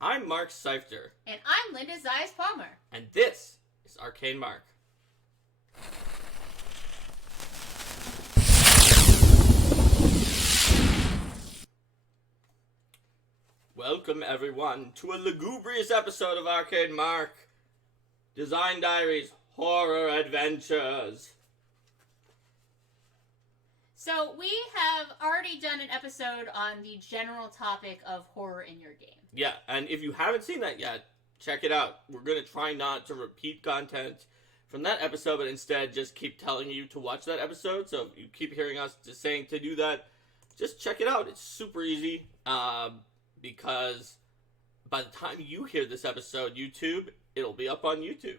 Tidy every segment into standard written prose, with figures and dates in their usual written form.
I'm Mark Seifter. And I'm Linda Zayas-Palmer. And this is Arcane Mark. Welcome, everyone, to a lugubrious episode of Arcane Mark. Design Diaries, Horror Adventures. So, we have already done an episode on the general topic of horror in your game. Yeah, and if you haven't seen that yet, check it out. We're going to try not to repeat content from that episode, but instead just keep telling you to watch that episode. So if you keep hearing us just saying to do that, just check it out. It's super easy, because by the time you hear this episode, YouTube, it'll be up on YouTube.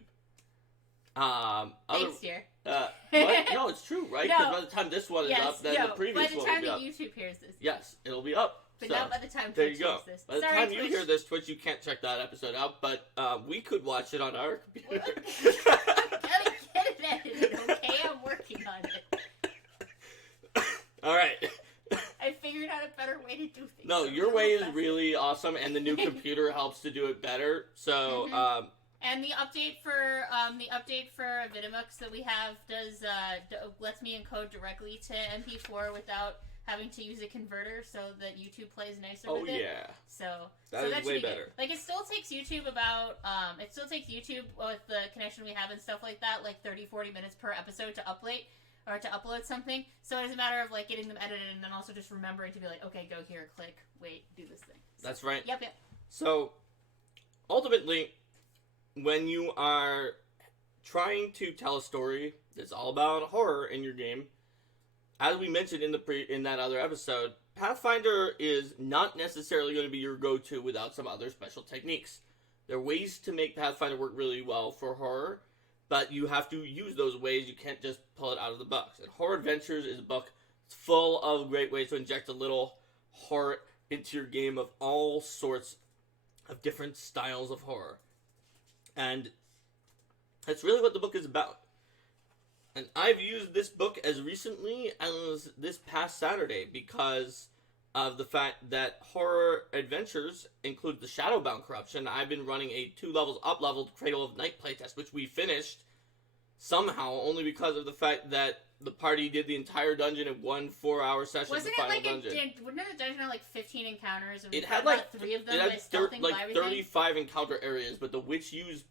Thanks, dear. No, it's true, right? Because by the time this one is up, then the previous one will be up. By the time that YouTube hears this. Yes, it'll be up. But so, not by the time there Twitch you go. hears this. By the time you hear this, Twitch, you can't check that episode out, but we could watch it on our computer. Gotta get it edited, okay? I'm working on it. Alright. I figured out a better way to do things. No, your way is really awesome, and the new computer helps to do it better. So, and the update for Vitamux that we have lets me encode directly to MP4 without having to use a converter, so that YouTube plays nicer with it. Oh yeah. So that's way better. Good. Like, it still takes YouTube with the connection we have and stuff like that, like 30-40 minutes per episode to upload something. So it's a matter of like getting them edited and then also just remembering to be like, okay, go here, click, wait, do this thing. So, that's right. Yep. So ultimately, when you are trying to tell a story that's all about horror in your game, as we mentioned in that other episode, Pathfinder is not necessarily going to be your go-to without some other special techniques. There are ways to make Pathfinder work really well for horror, but you have to use those ways. You can't just pull it out of the box. And Horror Adventures is a book full of great ways to inject a little horror into your game of all sorts of different styles of horror. And that's really what the book is about. And I've used this book as recently as this past Saturday because of the fact that Horror Adventures include the Shadowbound Corruption. I've been running a 2 levels up-leveled Cradle of Night playtest, which we finished somehow only because of the fact that the party did the entire dungeon in 1 4-hour session. Wasn't the it final like dungeon. Wouldn't the dungeon have like 15 encounters? And it had like 3 of them. It had 35 encounter areas, but the witch used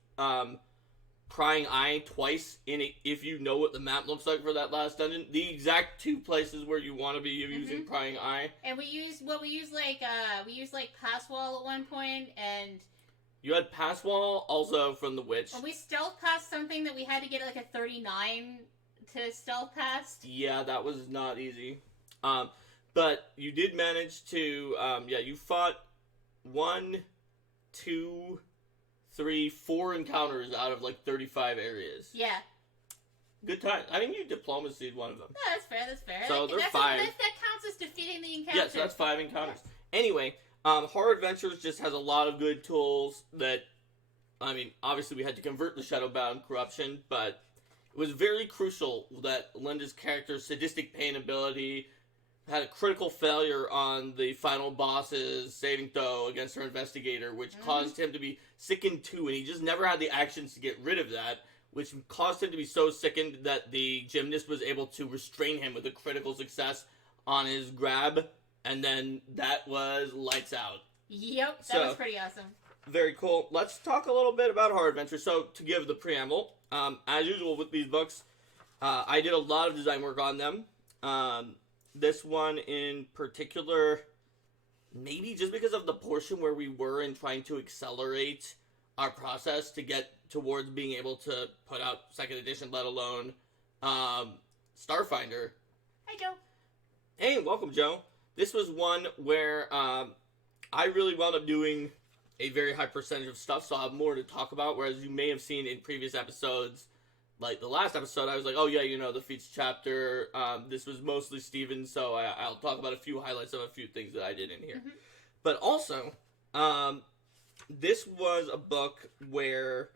Prying Eye twice in it, if you know what the map looks like for that last dungeon. The exact 2 places where you want to be using Prying Eye. And we used Pass Wall at one point, and you had Pass Wall also from the witch. Well, we stealth passed something that we had to get like a 39 to stealth past. Yeah, that was not easy. But you did manage to you fought 1, 2, 3, 4 encounters out of like 35 areas. Yeah. Good time. I think you diplomacied one of them. Yeah, that's fair. So like, they're 5. That counts as defeating the encounter. Yeah, so that's 5 encounters. Yes. Anyway, Horror Adventures just has a lot of good tools that, I mean, obviously we had to convert the Shadowbound Corruption, but it was very crucial that Linda's character's sadistic pain ability had a critical failure on the final boss's saving throw against her investigator, which caused him to be sickened too, and he just never had the actions to get rid of that, which caused him to be so sickened that the gymnast was able to restrain him with a critical success on his grab, and then that was lights out. Yep, that was pretty awesome. Very cool. Let's talk a little bit about Horror Adventure. So, to give the preamble, as usual with these books, I did a lot of design work on them. This one in particular, maybe just because of the portion where we were in trying to accelerate our process to get towards being able to put out 2nd edition, let alone Starfinder. Hi, Joe. Hey, welcome, Joe. This was one where I really wound up doing a very high percentage of stuff, so I'll have more to talk about, whereas you may have seen in previous episodes, like the last episode, I was like, oh yeah, the feats chapter, this was mostly Steven, so I'll talk about a few highlights of a few things that I did in here. But also, this was a book where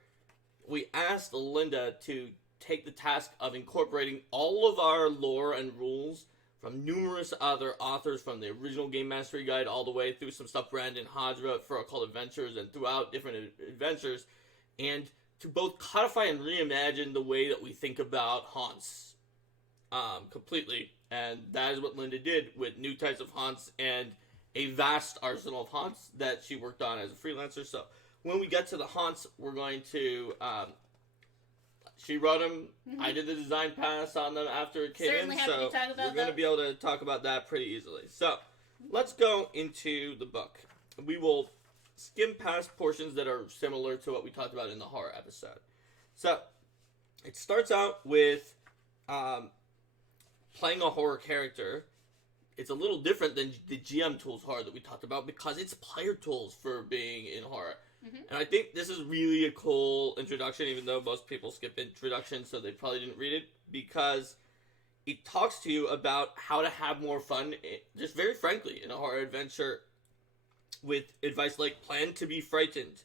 we asked Linda to take the task of incorporating all of our lore and rules from numerous other authors, from the original Game Mastery Guide all the way through some stuff Brandon Hodge wrote for Occult Adventures and throughout different adventures, and to both codify and reimagine the way that we think about haunts completely. And that is what Linda did with new types of haunts and a vast arsenal of haunts that she worked on as a freelancer. So when we get to the haunts, we're going to... she wrote them. Mm-hmm. I did the design pass on them after it came Certainly in. Happy So to talk about we're going to be able to talk about that pretty easily. So let's go into the book. We will skim past portions that are similar to what we talked about in the horror episode. So it starts out with playing a horror character. It's a little different than the GM tools horror that we talked about because it's player tools for being in horror. Mm-hmm. And I think this is really a cool introduction, even though most people skip introduction, so they probably didn't read it, because it talks to you about how to have more fun, just very frankly, in a horror adventure, with advice like plan to be frightened.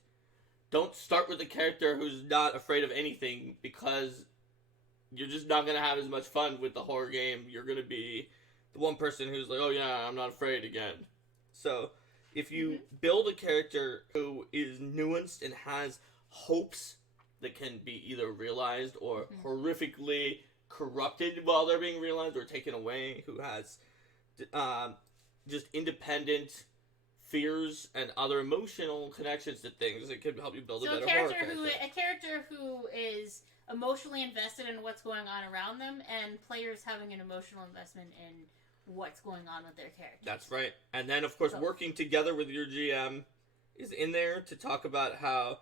Don't start with a character who's not afraid of anything, because you're just not going to have as much fun with the horror game. You're going to be the one person who's like, oh yeah, I'm not afraid again. So if you build a character who is nuanced and has hopes that can be either realized or horrifically corrupted while they're being realized or taken away, who has just independent fears and other emotional connections to things, it can help you build a better horror character. A character who is emotionally invested in what's going on around them, and players having an emotional investment in what's going on with their character. That's right. And then, of course, working together with your GM is in there to talk about how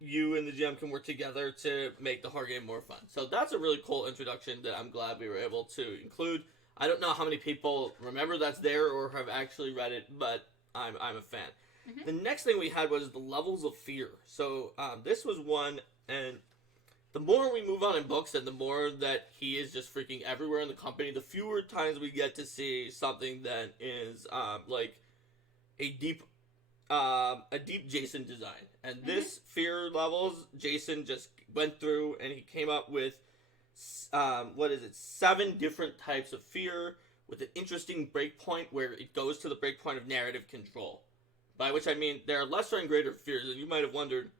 you and the GM can work together to make the horror game more fun. So that's a really cool introduction that I'm glad we were able to include. I don't know how many people remember that's there or have actually read it, but I'm a fan. Mm-hmm. The next thing we had was the levels of fear. So this was one, and the more we move on in books and the more that he is just freaking everywhere in the company, the fewer times we get to see something that is like a deep Jason design. And this fear levels, Jason just went through and he came up with 7 different types of fear with an interesting breakpoint where it goes to the breakpoint of narrative control. By which I mean there are lesser and greater fears, and you might have wondered,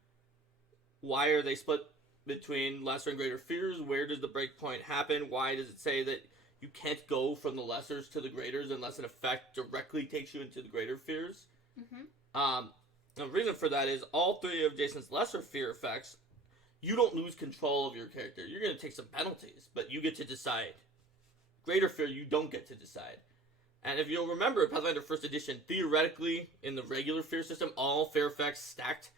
why are they split between lesser and greater fears? Where does the breakpoint happen? Why does it say that you can't go from the lessers to the greaters unless an effect directly takes you into the greater fears? Mm-hmm. The reason for that is all 3 of Jason's lesser fear effects, you don't lose control of your character. You're going to take some penalties, but you get to decide. Greater fear, you don't get to decide. And if you'll remember, Pathfinder 1st Edition, theoretically, in the regular fear system, all fear effects stacked.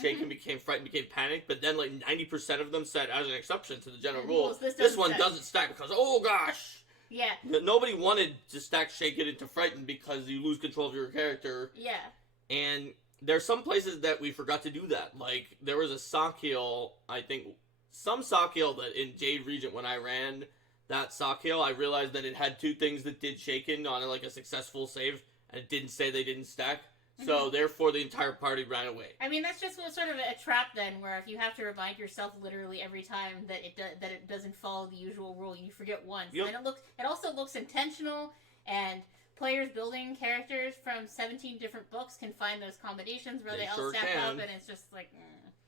Shaken became frightened, became panicked, but then like 90% of them said, as an exception to the general rule, this one doesn't stack because, oh gosh! Yeah. Nobody wanted to stack Shaken into frightened because you lose control of your character. Yeah. And there's some places that we forgot to do that. Like, there was a sock heal, I think, some sock heal that in Jade Regent when I ran that sock heal, I realized that it had 2 things that did Shaken on like a successful save, and it didn't say they didn't stack. So, therefore, the entire party ran away. I mean, that's just sort of a trap, then, where if you have to remind yourself literally every time that it doesn't follow the usual rule, you forget once. Yep. And it also looks intentional, and players building characters from 17 different books can find those combinations where they all stack up, and it's just like...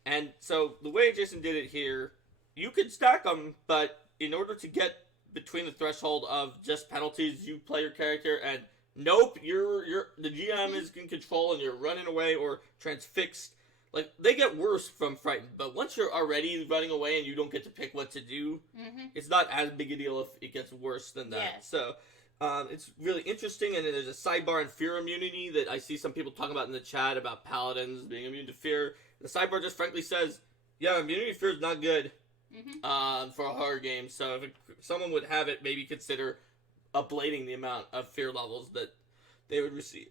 And so, the way Jason did it here, you could stack them, but in order to get between the threshold of just penalties, you play your character, and nope, the GM is in control and you're running away or transfixed. Like, they get worse from frightened, but once you're already running away and you don't get to pick what to do, it's not as big a deal if it gets worse than that. Yeah. So, it's really interesting, and then there's a sidebar in fear immunity that I see some people talking about in the chat about paladins being immune to fear. The sidebar just frankly says, yeah, immunity to fear is not good for a horror game, so if someone would have it, maybe consider ablating the amount of fear levels that they would receive.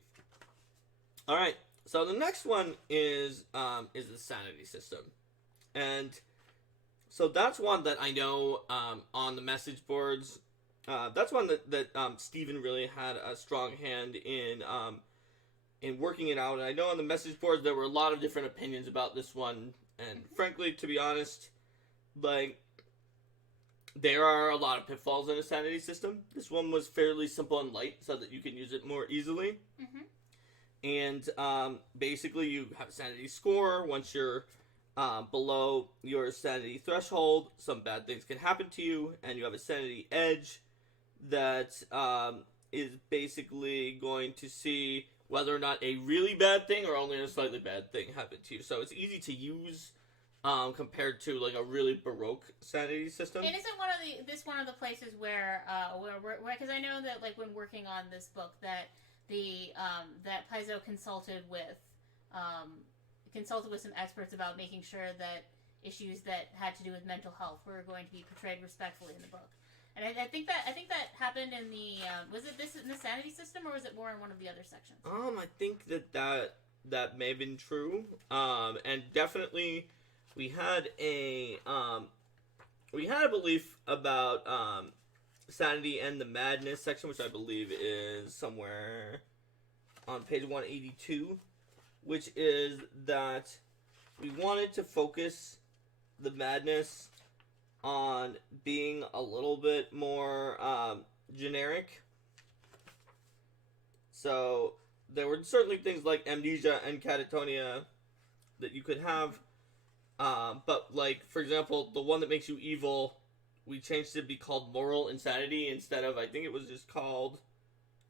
All right, so the next one is the sanity system, and so that's one that I know on the message boards. That's one that Steven really had a strong hand in working it out. And I know on the message boards there were a lot of different opinions about this one, and frankly, to be honest, like, there are a lot of pitfalls in a sanity system. This one was fairly simple and light so that you can use it more easily. Mm-hmm. And basically, you have a sanity score. Once you're below your sanity threshold, some bad things can happen to you, and you have a sanity edge that is basically going to see whether or not a really bad thing or only a slightly bad thing happened to you. So it's easy to use compared to like a really baroque sanity system. And isn't one of the places where because I know that like when working on this book that that Paizo consulted with some experts about making sure that issues that had to do with mental health were going to be portrayed respectfully in the book. And I think that happened in the was it this in the sanity system, or was it more in one of the other sections? I think that may have been true. And definitely we had a belief about sanity and the madness section, which I believe is somewhere on page 182, which is that we wanted to focus the madness on being a little bit more generic. So there were certainly things like amnesia and catatonia that you could have, but like, for example, the one that makes you evil, we changed it to be called moral insanity instead of, I think it was just called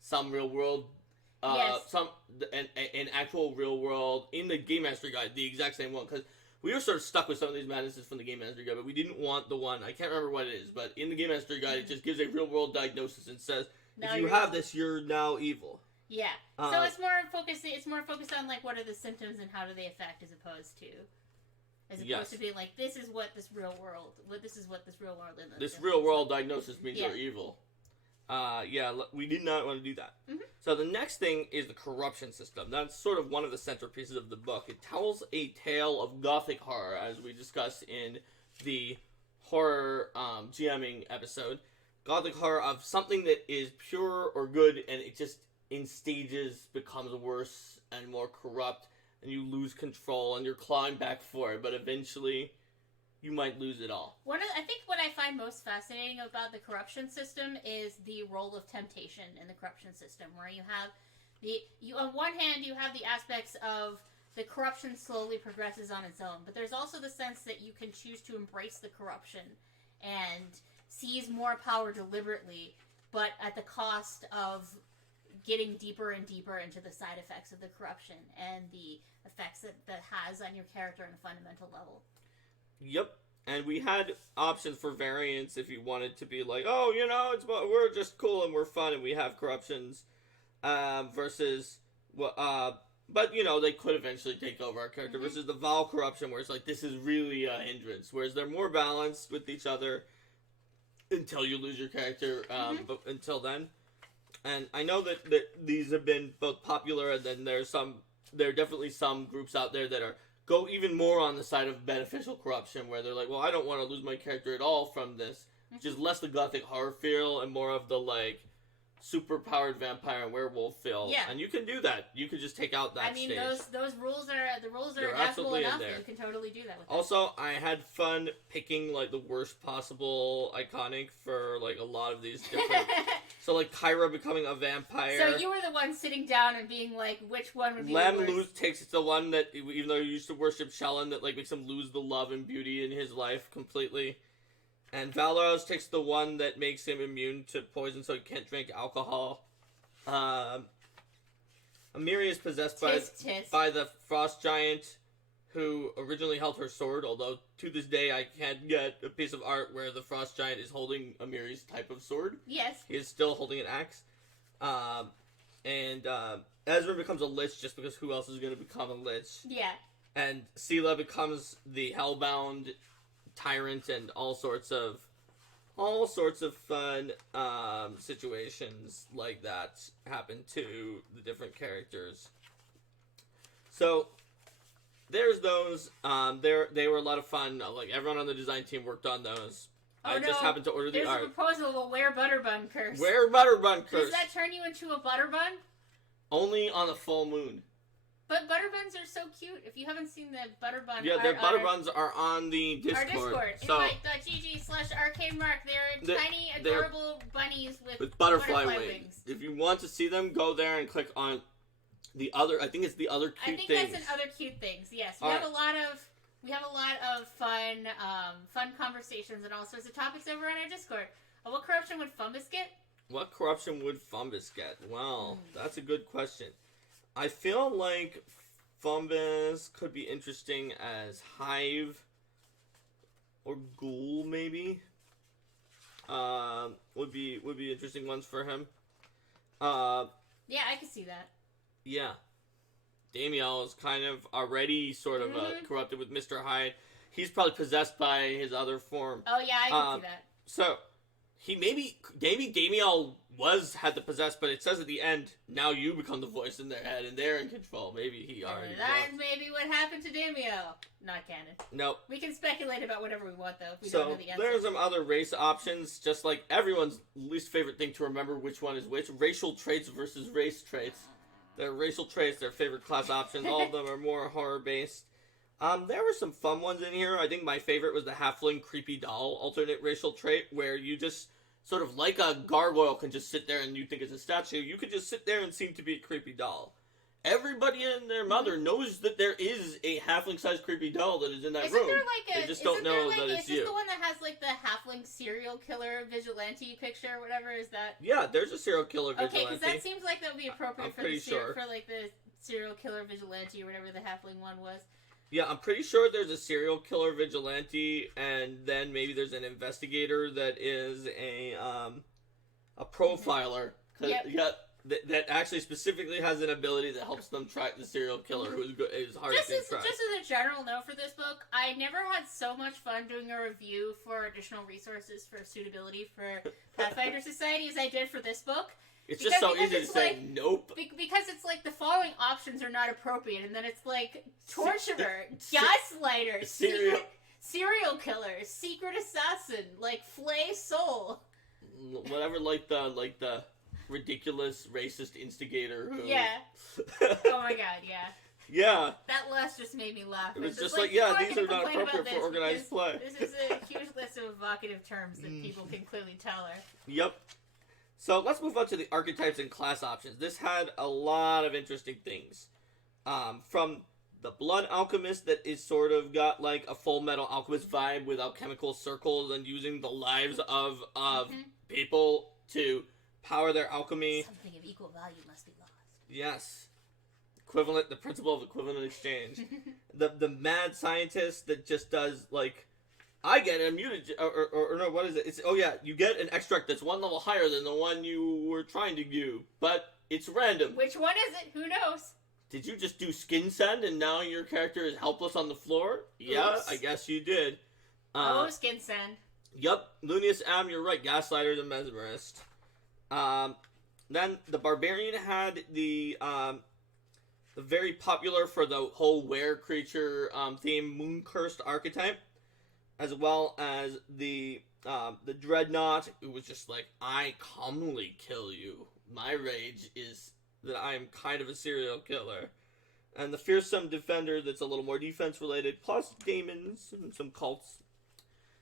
some real world, Yes. an actual real world in the Game Master Guide, the exact same one, because we were sort of stuck with some of these madnesses from the Game Master Guide, but we didn't want the one, I can't remember what it is, but in the Game Master Guide, it just gives a real world diagnosis and says, Now if you have this, you're now evil. Yeah. So it's more focused on like what are the symptoms and how do they affect, as opposed to being like, this is what this real world is. This real world diagnosis means you're evil. We did not want to do that. Mm-hmm. So the next thing is the corruption system. That's sort of one of the centerpieces of the book. It tells a tale of gothic horror, as we discussed in the horror GMing episode. Gothic horror of something that is pure or good, and it just in stages becomes worse and more corrupt, and you lose control, and you're clawing back for it, but eventually you might lose it all. I think what I find most fascinating about the corruption system is the role of temptation in the corruption system, where you have on one hand you have the aspects of the corruption slowly progresses on its own, but there's also the sense that you can choose to embrace the corruption and seize more power deliberately, but at the cost of getting deeper and deeper into the side effects of the corruption and the effects that has on your character on a fundamental level. Yep. And we had options for variants if you wanted to be like, oh, we're just cool and we're fun and we have corruptions, versus, but they could eventually take over our character, Mm-hmm. versus the Val corruption, where it's like, this is really a hindrance, whereas they're more balanced with each other until you lose your character, but until then. And I know that these have been both popular, and then there are definitely some groups out there that go even more on the side of beneficial corruption, where they're like, well, I don't want to lose my character at all from this. Just less the gothic horror feel and more of the like super powered vampire and werewolf feel. Yeah. And you can do that. You can just take out that stage. those rules are They're adaptable absolutely enough in there. that you can totally do that with Also, I had fun picking like the worst possible iconic for like a lot of these different. So like Kyra becoming a vampire. So you were the one sitting down and being like, which one would be Lem the worst? takes the one that, even though he used to worship Shellen, that like makes him lose the love and beauty in his life completely. And Valoros takes the one that makes him immune to poison, so he can't drink alcohol. Amiri is possessed by the frost giant, who originally held her sword, although to this day I can't get a piece of art where the frost giant is holding Amiri's type of sword. Yes. He is still holding an axe. And Ezra becomes a lich just because who else is going to become a lich? Yeah. And Sela becomes the hellbound tyrant, and all sorts of fun situations like that happen to the different characters. So there's those. They were a lot of fun. Like everyone on the design team worked on those. I just happened to order the art. There's a proposal of a wear butterbun curse. Wear butterbun curse. Does that turn you into a butterbun? Only on the full moon. But Butterbuns are so cute. If you haven't seen the Butterbun... Yeah, their Butterbuns are on the Discord. Our Discord. So, invite.gg/arcademark. They're tiny, adorable bunnies with butterfly wings. If you want to see them, go there and click on the other... I think it's the other cute things. I think that's in other cute things, yes. We have a lot of fun conversations and all sorts of topics over on our Discord. What corruption would Fumbus get? What corruption would Fumbus get? Well, that's a good question. I feel like Fumbus could be interesting as Hive or Ghoul, maybe. Would be interesting ones for him. Yeah, I could see that. Yeah. Damiel is kind of already sort of corrupted with Mr. Hyde. He's probably possessed by his other form. Oh yeah, I can see that. So maybe Damiel had the possessed, but it says at the end, now you become the voice in their head and they're in control. Maybe he already That's maybe what happened to Damiel. Not canon. Nope. We can speculate about whatever we want, though, if we don't know the answer. There's some other race options, just like everyone's least favorite thing to remember which one is which. Racial traits versus race traits. Their racial traits, their favorite class options. All of them are more horror-based. There were some fun ones in here. I think my favorite was the Halfling Creepy Doll alternate racial trait, where you just sort of like a gargoyle can just sit there and you think it's a statue. You could just sit there and seem to be a creepy doll. Everybody and their mother knows that there is a halfling-sized creepy doll that is in that room. They just don't know that it's you. Is this the one that has like the halfling serial killer vigilante picture or whatever? Is that? Yeah, there's a serial killer vigilante. Okay, because that seems like that would be appropriate for the serial killer vigilante or whatever the halfling one was. Yeah, I'm pretty sure there's a serial killer vigilante, and then maybe there's an investigator that is a profiler. Yep. Yeah, that actually specifically has an ability that helps them track the serial killer who is hard to track. Just as a general note for this book, I never had so much fun doing a review for additional resources for suitability for Pathfinder Society as I did for this book. It's just so easy to say nope. Because it's like the following options are not appropriate, and then it's like torturer, gaslighter, serial killer, secret assassin, like flay soul. Whatever, like the ridiculous racist instigator who... Yeah. Oh my god, yeah. Yeah. That list just made me laugh. It was just like, yeah, these are not appropriate for organized play. This is a huge list of evocative terms that people can clearly tell her. Yep. So let's move on to the archetypes and class options. This had a lot of interesting things. From the Blood Alchemist that is sort of got like a Full Metal Alchemist vibe with alchemical circles and using the lives of people to power their alchemy. Something of equal value must be lost. Yes. The principle of equivalent exchange. the mad scientist that just does like, I get a mutagen, or no, what is it? You get an extract that's one level higher than the one you were trying to do, but it's random. Which one is it? Who knows? Did you just do skin send and now your character is helpless on the floor? Oops. Yeah, I guess you did. Skin send. Yep, Lunius Am, you're right. Gaslighter the Mesmerist. Then the Barbarian had the very popular for the whole were creature theme Moon Cursed archetype, as well as the Dreadnought, who was just like, I calmly kill you. My rage is that I am kind of a serial killer. And the Fearsome Defender that's a little more defense related, plus demons and some cults.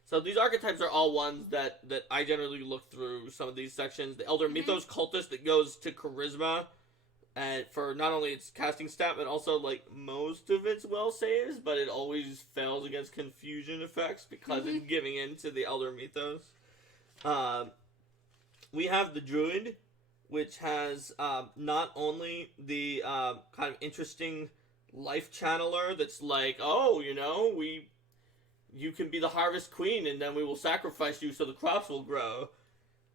So these archetypes are all ones that I generally look through some of these sections. The Elder Mythos Cultist that goes to Charisma, and for not only its casting stat, but also like most of its will saves, but it always fails against confusion effects because it's giving in to the Elder Mythos. We have the Druid, which has not only the kind of interesting life channeler that's like, oh, you can be the Harvest Queen, and then we will sacrifice you so the crops will grow.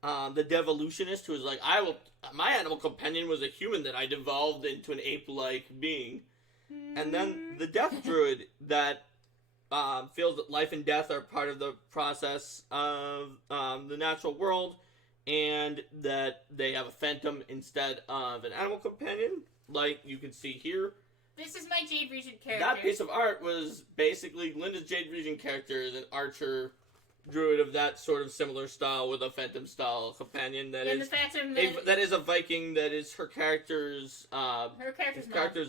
The Devolutionist, who is like, my animal companion was a human that I devolved into an ape-like being. And then the Death Druid that feels that life and death are part of the process of the natural world, and that they have a phantom instead of an animal companion, like you can see here. This is my Jade Regent character. That piece of art was basically Linda's Jade Regent character as an archer druid of that sort of similar style with a phantom style companion that And is the Phantom, that is a Viking that is her character's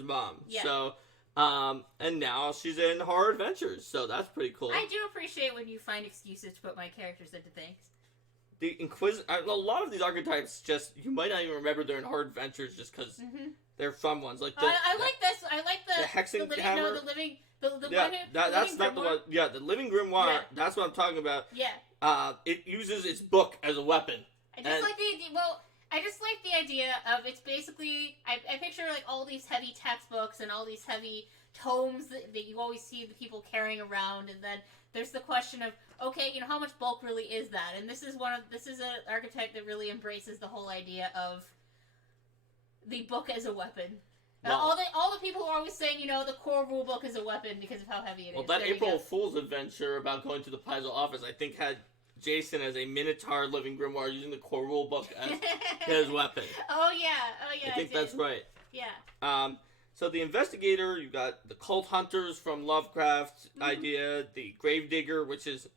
mom. Yeah. So and now she's in horror adventures, so that's pretty cool. I do appreciate when you find excuses to put my characters into things. The a lot of these archetypes just you might not even remember they're in horror adventures just because they're fun ones. Like I like this. I like the hexing living, hammer. no, the living. The Yeah, one who, that's not the one. Yeah, the living grimoire. Yeah. That's what I'm talking about. Yeah. It uses its book as a weapon. I just like the idea. Well, I just like the idea of it's basically. I picture like all these heavy textbooks and all these heavy tomes that you always see the people carrying around, and then there's the question of okay, you know, how much bulk really is that? And this is an archetype that really embraces the whole idea of the book as a weapon. Well, All the people who are always saying, you know, the core rule book is a weapon because of how heavy it is. Well, that April Fool's adventure about going to the Paizo office, I think, had Jason as a Minotaur living grimoire using the core rule book as his weapon. Oh yeah, I think that's right. Yeah. So the investigator, you got the cult hunters from Lovecraft's idea, the gravedigger, which is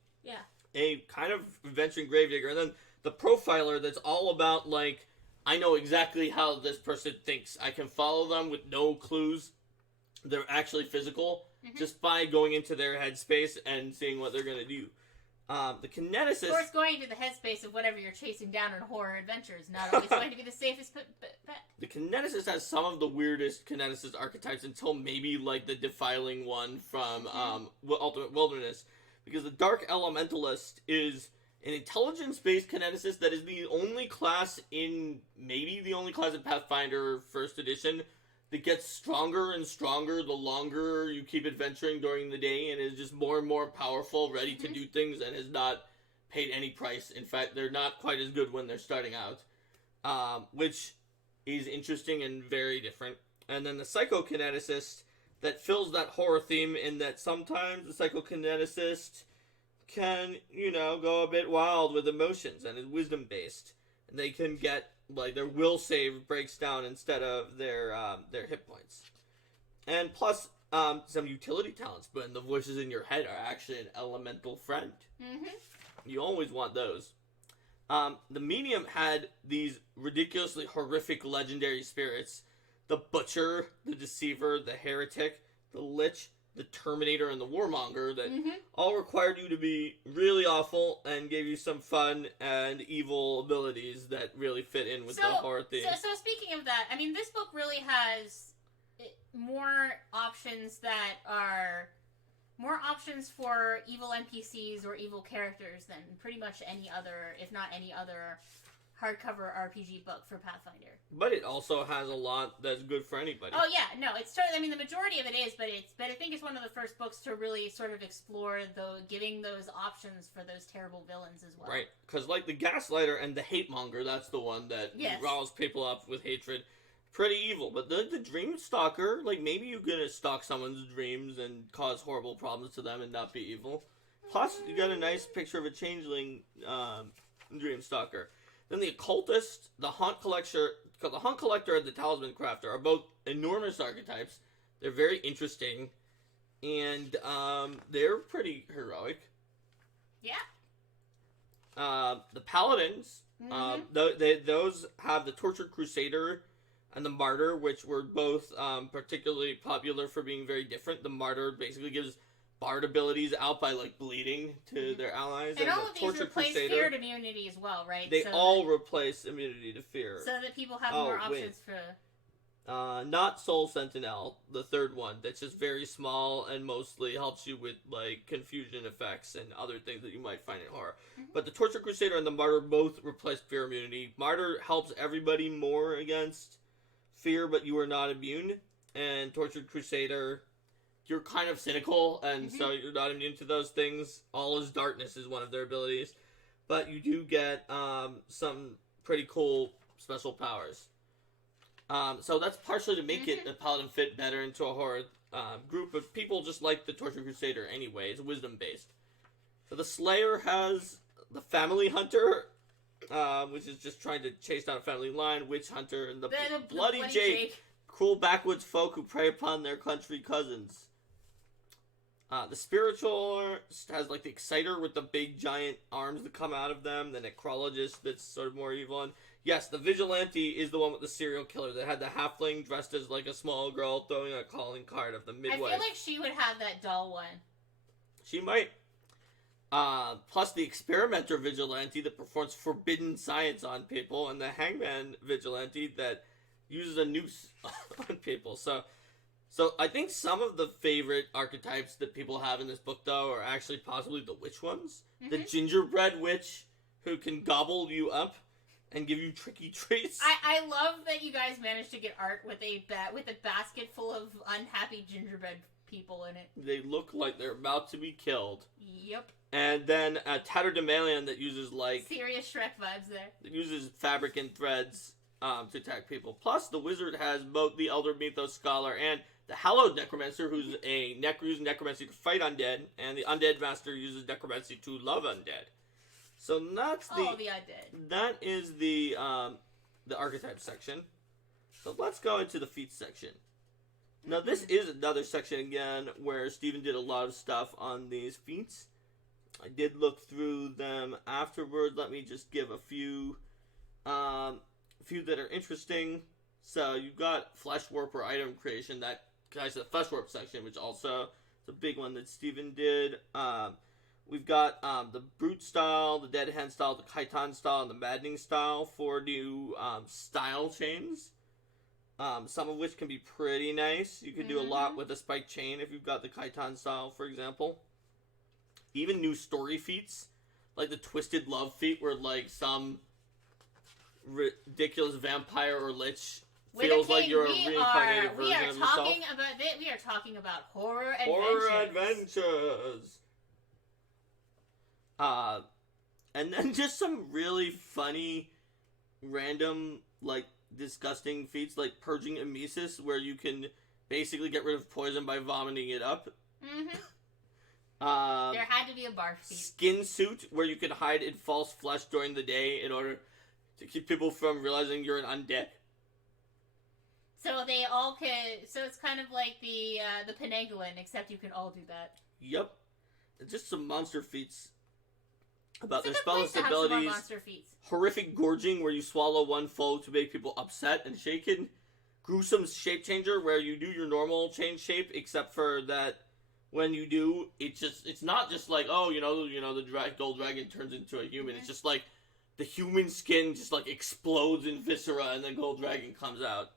a kind of adventuring gravedigger, and then the profiler that's all about like, I know exactly how this person thinks. I can follow them with no clues. They're actually physical just by going into their headspace and seeing what they're going to do. The kineticist... Of course, going into the headspace of whatever you're chasing down in horror adventures not always going to be the safest bet. The kineticist has some of the weirdest kineticist archetypes until maybe like the defiling one from Ultimate Wilderness. Because the Dark Elementalist is an intelligence-based kineticist that is the only class in Pathfinder 1st edition that gets stronger and stronger the longer you keep adventuring during the day and is just more and more powerful, ready to do things, and has not paid any price. In fact, they're not quite as good when they're starting out, which is interesting and very different. And then the psychokineticist that fills that horror theme in that sometimes the psychokineticist can, you know, go a bit wild with emotions and is wisdom-based. And they can get, like, their will save breaks down instead of their hit points. And plus, some utility talents, but the voices in your head are actually an elemental friend. You always want those. The medium had these ridiculously horrific legendary spirits. The Butcher, the Deceiver, the Heretic, the Lich, the Terminator, and the Warmonger that all required you to be really awful and gave you some fun and evil abilities that really fit in with the horror theme. So speaking of that, I mean, this book really has more options for evil NPCs or evil characters than pretty much any other, if not any other, hardcover RPG book for Pathfinder. But it also has a lot that's good for anybody. Oh yeah, no, it's totally. I mean, the majority of it is, but I think it's one of the first books to really sort of explore giving those options for those terrible villains as well. Right, because like the Gaslighter and the Hate Monger, that's the one that riles people up with hatred. Pretty evil, but the Dream Stalker, like maybe you're gonna stalk someone's dreams and cause horrible problems to them and not be evil. Plus, you got a nice picture of a changeling Dream Stalker. Then the Occultist, the Haunt Collector, and the Talisman Crafter are both enormous archetypes. They're very interesting, and they're pretty heroic. Yeah. The Paladins, those have the Tortured Crusader and the Martyr, which were both particularly popular for being very different. The Martyr basically gives bard abilities out by like bleeding to their allies, and all the of these Tortured replace Crusader, fear immunity as well, right? They all replace immunity to fear, so that people have more options for. Not Soul Sentinel, the third one, that's just very small and mostly helps you with like confusion effects and other things that you might find in horror. But the Tortured Crusader and the Martyr both replace fear immunity. Martyr helps everybody more against fear, but you are not immune. And Tortured Crusader, you're kind of cynical, and so you're not immune to those things. All is darkness is one of their abilities. But you do get some pretty cool special powers. So that's partially to make it a paladin fit better into a horror group, but people just like the Tortured Crusader anyway. It's wisdom-based. So the Slayer has the Family Hunter, which is just trying to chase down a family line, Witch Hunter, and the Bloody Jake, cruel backwoods folk who prey upon their country cousins. The spiritual has like the exciter with the big giant arms that come out of them. The necrologist that's sort of more evil. And yes, the vigilante is the one with the serial killer that had the halfling dressed as like a small girl throwing a calling card of the midwife. I feel like she would have that doll one. She might. Plus the experimenter vigilante that performs forbidden science on people, and the hangman vigilante that uses a noose on people. So I think some of the favorite archetypes that people have in this book, though, are actually possibly the witch ones. Mm-hmm. The gingerbread witch who can gobble you up and give you tricky treats. I love that you guys managed to get art with a basket full of unhappy gingerbread people in it. They look like they're about to be killed. Yep. And then a tatterdemalion that uses like serious Shrek vibes there. That uses fabric and threads to attack people. Plus, the wizard has both the Elder Mythos Scholar and the Hallowed Necromancer, who's uses necromancy to fight undead, and the Undead Master uses necromancy to love undead. So that's the undead. That is the archetype section. So let's go into the feats section. Now, this is another section again where Steven did a lot of stuff on these feats. I did look through them afterward. Let me just give a few that are interesting. So you've got Flesh Warp or item creation, that guys the Flesh Warp section, which also is a big one that Steven did. We've got the Brute style, the Dead Hand style, the Khitan style, and the Maddening style, 4 new style chains. Some of which can be pretty nice. You can do a lot with a spike chain if you've got the Khitan style, for example. Even new story feats, like the Twisted Love feat, where like some ridiculous vampire or lich feels like you're a reincarnated version of yourself. We are talking about horror adventures. Horror adventures. And then just some really funny, random, like, disgusting feats, like Purging Emesis, where you can basically get rid of poison by vomiting it up. Mm-hmm. There had to be a barf feat. Skin Suit, where you can hide in false flesh during the day in order to keep people from realizing you're an undead. So they all can. So it's kind of like the Penangolin, except you can all do that. Yep, just some monster feats about their spell abilities. Horrific Gorging, where you swallow one foe to make people upset and shaken. Gruesome Shape Changer, where you do your normal change shape, except for that when you do, it's not just like, oh, the gold dragon turns into a human. Mm-hmm. It's just like the human skin just like explodes in viscera, and then gold dragon comes out.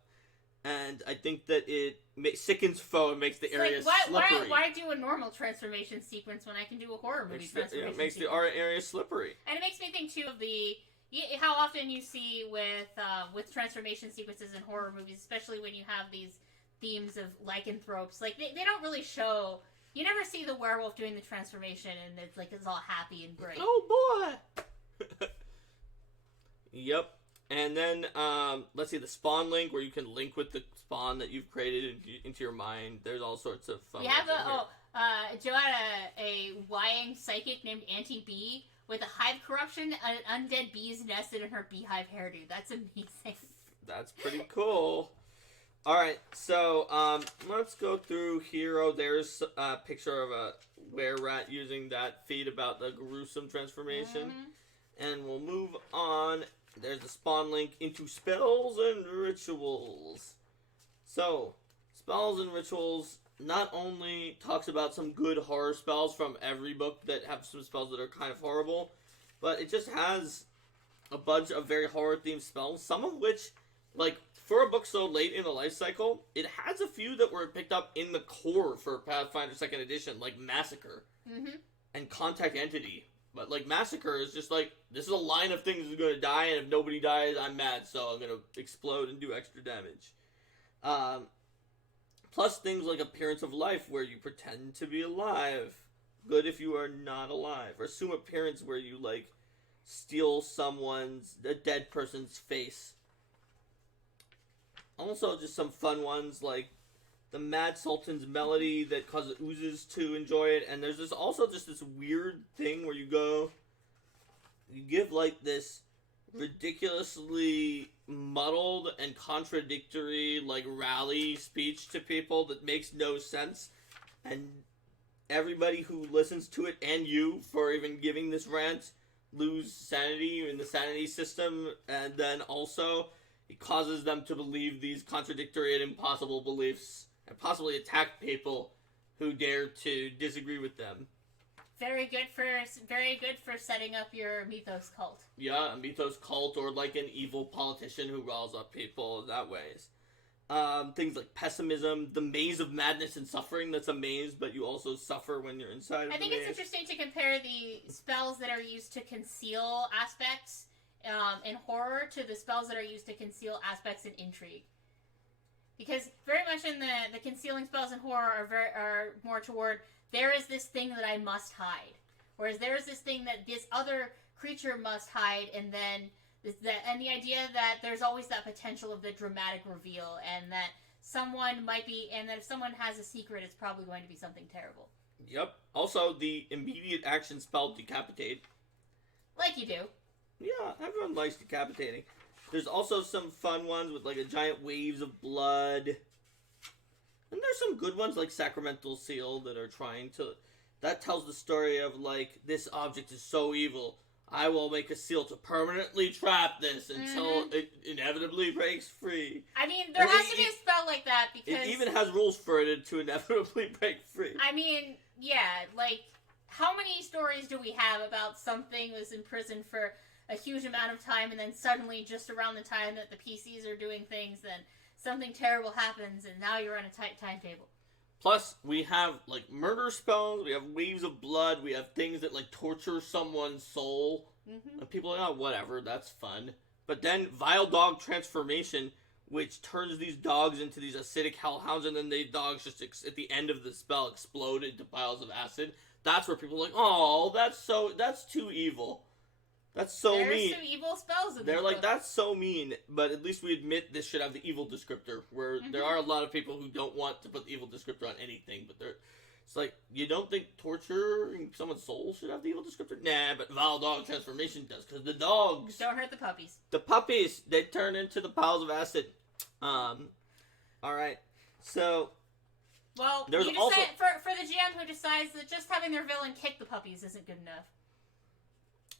And I think that it sickens foe and makes the area slippery. Why do a normal transformation sequence when I can do a horror movie transformation sequence? It makes the area slippery. And it makes me think, too, of how often you see with transformation sequences in horror movies, especially when you have these themes of lycanthropes. Like, they don't really show... You never see the werewolf doing the transformation and it's all happy and great. Oh, boy! Yep. And then, let's see, the spawn link, where you can link with the spawn that you've created into your mind. There's all sorts of fun. Joe had a YA psychic named Auntie Bee with a hive corruption and undead bees nested in her beehive hairdo. That's amazing. That's pretty cool. Alright, so, let's go through Hero. There's a picture of a were-rat using that feat about the gruesome transformation. Mm-hmm. And we'll move on. There's the spawn link into Spells and Rituals. So, Spells and Rituals not only talks about some good horror spells from every book that have some spells that are kind of horrible, but it just has a bunch of very horror-themed spells, some of which, like, for a book so late in the life cycle, it has a few that were picked up in the core for Pathfinder 2nd Edition, like Massacre and Contact Entity. But, like, Massacre is just like, this is a line of things that are going to die, and if nobody dies, I'm mad, so I'm going to explode and do extra damage. Plus things like Appearance of Life, where you pretend to be alive. Good if you are not alive. Or Assume Appearance, where you, like, steal a dead person's face. Also, just some fun ones, like the Mad Sultan's Melody that causes oozes to enjoy it. And there's also just this weird thing where you give like this ridiculously muddled and contradictory like rally speech to people that makes no sense. And everybody who listens to it and you for even giving this rant lose sanity in the sanity system, and then also it causes them to believe these contradictory and impossible beliefs and possibly attack people who dare to disagree with them. Very good for setting up your mythos cult. Yeah, a mythos cult, or like an evil politician who riles up people that ways. Things like pessimism, the maze of madness and suffering. That's a maze, but you also suffer when you're inside of the maze. I think it's interesting to compare the spells that are used to conceal aspects in horror to the spells that are used to conceal aspects in intrigue. Because very much in the concealing spells in horror are more toward, there is this thing that I must hide. Whereas there is this thing that this other creature must hide, and then and the idea that there's always that potential of the dramatic reveal, and that someone might be, and that if someone has a secret, it's probably going to be something terrible. Yep. Also, the immediate action spell Decapitate. Like you do. Yeah, everyone likes decapitating. There's also some fun ones with like a giant waves of blood. And there's some good ones like Sacramental Seal that are trying to... That tells the story of like, this object is so evil, I will make a seal to permanently trap this until it inevitably breaks free. I mean, there has to be a spell like that because... It even has rules for it to inevitably break free. I mean, yeah, like, how many stories do we have about something was in prison for a huge amount of time, and then suddenly, just around the time that the PCs are doing things, then something terrible happens, and now you're on a tight timetable. Plus, we have, like, murder spells, we have waves of blood, we have things that, like, torture someone's soul. And people are like, oh, whatever, that's fun. But then, Vile Dog Transformation, which turns these dogs into these acidic hellhounds, and then the dogs just, at the end of the spell, explode into piles of acid. That's where people are like, oh, that's too evil. That's so mean. There's some evil spells in They're this like, book. that's so mean, but at least we admit this should have the evil descriptor, where there are a lot of people who don't want to put the evil descriptor on anything, but it's like, you don't think torturing someone's soul should have the evil descriptor? Nah, but Vile Dog Transformation does, because the dogs... Don't hurt the puppies. The puppies, they turn into the piles of acid. Alright, so... Well, there's you decide, also... for the GM who decides that just having their villain kick the puppies isn't good enough.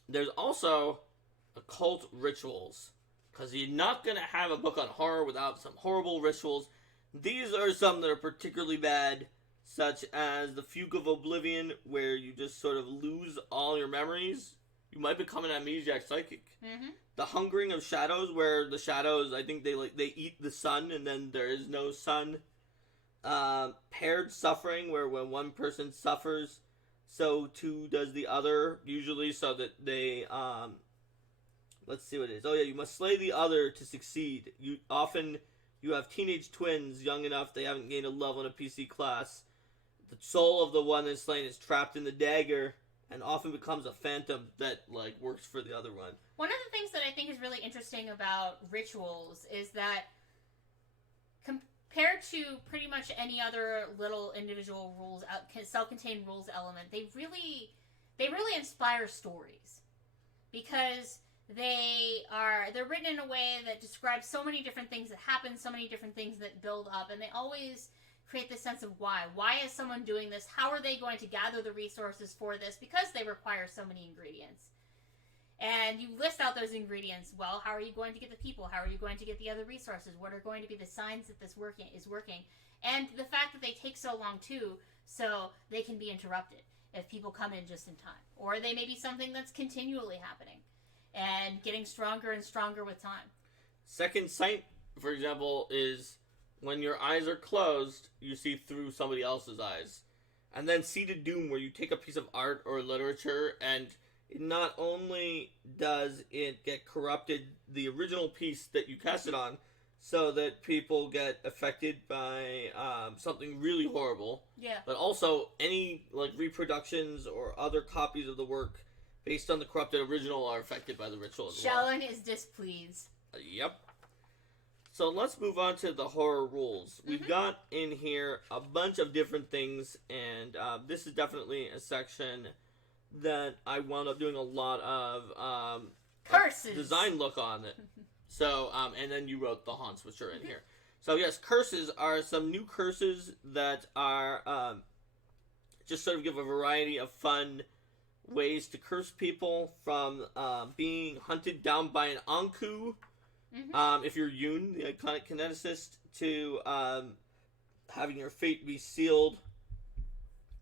There's also occult rituals, because you're not going to have a book on horror without some horrible rituals. These are some that are particularly bad, such as the Fugue of Oblivion, where you just sort of lose all your memories. You might become an amnesiac psychic. The Hungering of Shadows, where the shadows, I think they eat the sun, and then there is no sun. Paired Suffering, where when one person suffers, so too does the other, usually so that they, let's see what it is. Oh yeah, you must slay the other to succeed. You have teenage twins, young enough they haven't gained a level in a PC class. The soul of the one that's slain is trapped in the dagger, and often becomes a phantom that, like, works for the other one. One of the things that I think is really interesting about rituals is that compared to pretty much any other little individual rules, self-contained rules element, they really inspire stories, because they're written in a way that describes so many different things that happen, so many different things that build up, and they always create this sense of why. Why is someone doing this? How are they going to gather the resources for this? Because they require so many ingredients. And you list out those ingredients. Well, how are you going to get the people? How are you going to get the other resources? What are going to be the signs that this is working? And the fact that they take so long, too, so they can be interrupted if people come in just in time. Or they may be something that's continually happening and getting stronger and stronger with time. Second Sight, for example, is when your eyes are closed, you see through somebody else's eyes. And then Seated Doom, where you take a piece of art or literature, and not only does it get corrupted, the original piece that you cast it on, so that people get affected by something really horrible. Yeah. But also, any like reproductions or other copies of the work based on the corrupted original are affected by the ritual as well. Shellen is displeased. Yep. So let's move on to the horror rules. We've got in here a bunch of different things, and this is definitely a section that I wound up doing a lot of curses design look on it. So, and then you wrote the haunts, which are in here. So yes, curses are some new curses that are just sort of give a variety of fun ways to curse people, from being hunted down by an Anku, if you're Yoon, the iconic kineticist, to having your fate be sealed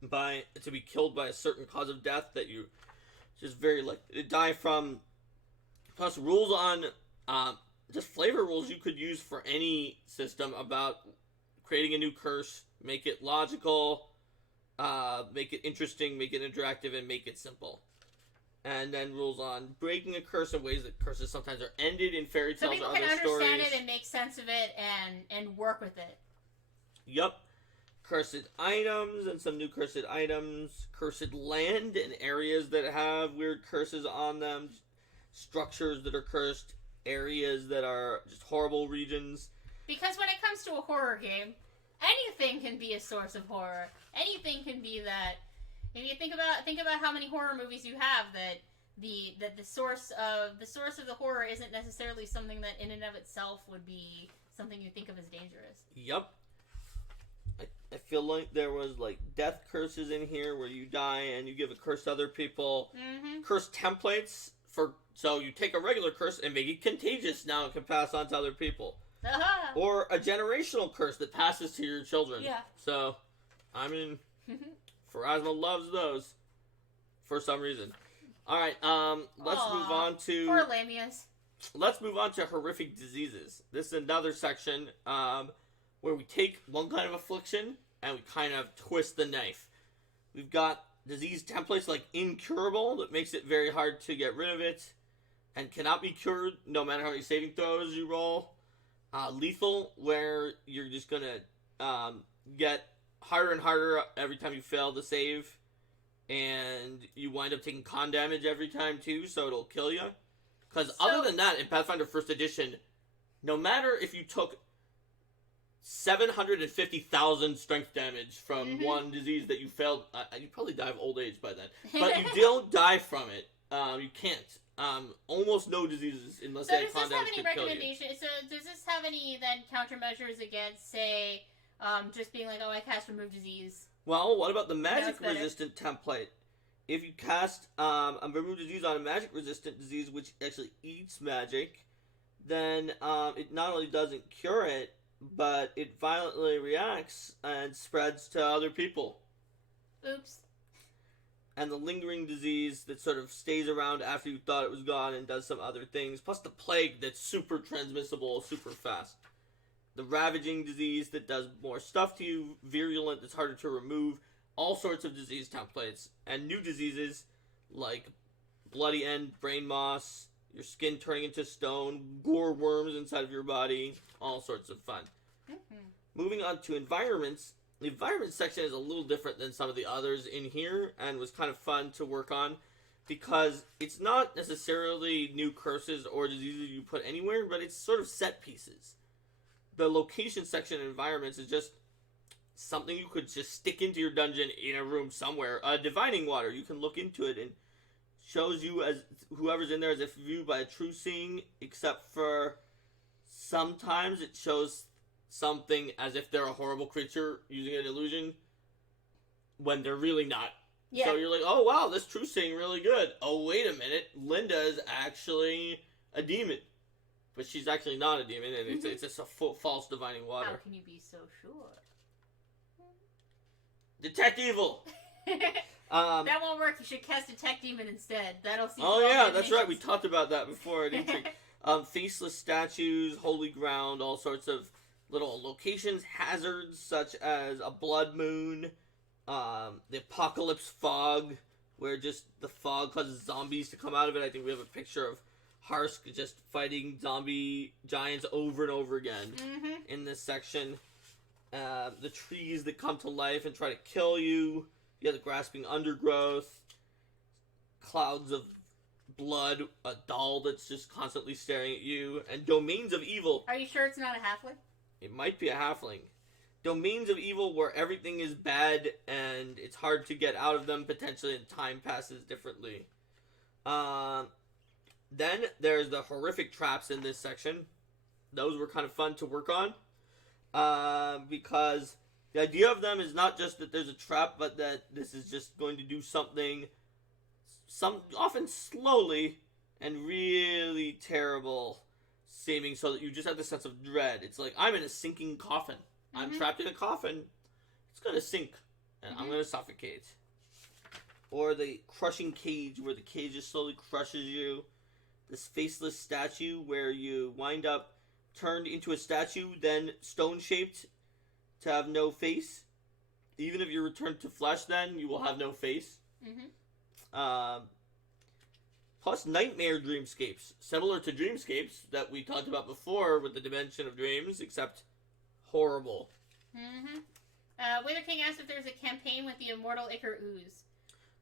to be killed by a certain cause of death that you just very likely to die from. Plus rules on just flavor rules you could use for any system about creating a new curse, make it logical, make it interesting, make it interactive, and make it simple. And then rules on breaking a curse in ways that curses sometimes are ended in fairy tales or other stories. So people can understand it and make sense of it and work with it. Yep. Cursed items and some new cursed items. Cursed land and areas that have weird curses on them. Structures that are cursed. Areas that are just horrible regions. Because when it comes to a horror game, anything can be a source of horror. Anything can be that. If you think about how many horror movies you have that the source of the horror isn't necessarily something that in and of itself would be something you think of as dangerous. Yep. I feel like there was like death curses in here where you die and you give a curse to other people. Mm-hmm. Curse templates so you take a regular curse and make it contagious now and can pass on to other people. Uh-huh. Or a generational curse that passes to your children. Yeah. So, I mean, Pharasma loves those for some reason. All right, let's move on to poor Lamias. Let's move on to horrific diseases. This is another section where we take one kind of affliction and we kind of twist the knife. We've got disease templates like incurable that makes it very hard to get rid of it and cannot be cured no matter how many saving throws you roll. Lethal, where you're just gonna get harder and harder every time you fail to save, and you wind up taking con damage every time too, so it'll kill you. Because other than that, in Pathfinder 1st Edition, no matter if you took 750,000 strength damage from one disease that you failed, you probably die of old age by then, but you don't die from it. You can't. Almost no diseases unless they have con damage could kill you. So does this have any then countermeasures against, say, just being like, oh, I cast remove disease? Well, what about the magic resistant template? If you cast a remove disease on a magic resistant disease which actually eats magic, then it not only doesn't cure it, but it violently reacts and spreads to other people. Oops. And the lingering disease that sort of stays around after you thought it was gone and does some other things. Plus the plague that's super transmissible, super fast. The ravaging disease that does more stuff to you. Virulent that's harder to remove. All sorts of disease templates. And new diseases like bloody end, brain moss, your skin turning into stone, gore worms inside of your body. All sorts of fun. Moving on to environments. The environment section is a little different than some of the others in here and was kind of fun to work on because it's not necessarily new curses or diseases you put anywhere, but it's sort of set pieces. The location section in environments is just something you could just stick into your dungeon in a room somewhere. Divining water, you can look into it and shows you as whoever's in there as if viewed by a true seeing, except for sometimes it shows something as if they're a horrible creature using an illusion when they're really not. Yeah. So you're like, oh wow, this true seeing really good. Oh wait a minute, Linda is actually a demon, but she's actually not a demon, and it's just a false divining water. How can you be so sure? Detect evil. That won't work. You should cast Detect Demon instead. That'll see. Oh yeah, that's right. We talked about that before. I didn't think. Faceless statues, holy ground, all sorts of little locations, hazards such as a blood moon, the apocalypse fog, where just the fog causes zombies to come out of it. I think we have a picture of Harsk just fighting zombie giants over and over again in this section. The trees that come to life and try to kill you. You have the grasping undergrowth, clouds of blood, a doll that's just constantly staring at you, and domains of evil. Are you sure it's not a halfling? It might be a halfling. Domains of evil where everything is bad and it's hard to get out of them potentially and time passes differently. Then there's the horrific traps in this section. Those were kind of fun to work on because The idea of them is not just that there's a trap, but that this is just going to do something, often slowly and really terrible, seeming so that you just have the sense of dread. It's like, I'm in a sinking coffin. I'm trapped in a coffin. It's going to sink, and I'm going to suffocate. Or the crushing cage, where the cage just slowly crushes you. This faceless statue, where you wind up turned into a statue, then stone-shaped to have no face. Even if you're returned to flesh, then you will have no face. Plus nightmare dreamscapes, similar to dreamscapes that we talked about before with the dimension of dreams, except horrible. Wither King asked if there's a campaign with the Immortal Ichor Ooze.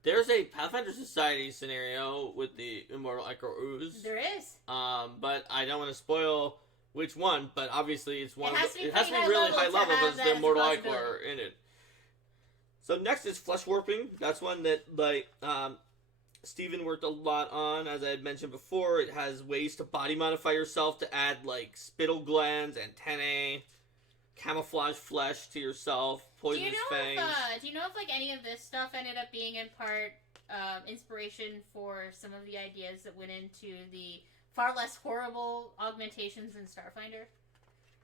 There's a Pathfinder Society scenario with the Immortal Ichor Ooze. There is. But I don't want to spoil which one, but obviously it's one. It has to be high really level high level have because the Immortal as a Ichor in it. So next is Flesh Warping. That's one that, Steven worked a lot on. As I had mentioned before, it has ways to body modify yourself to add, spittle glands, antennae, camouflage flesh to yourself, poisonous fangs. Do you know if, any of this stuff ended up being in part inspiration for some of the ideas that went into the far less horrible augmentations in Starfinder?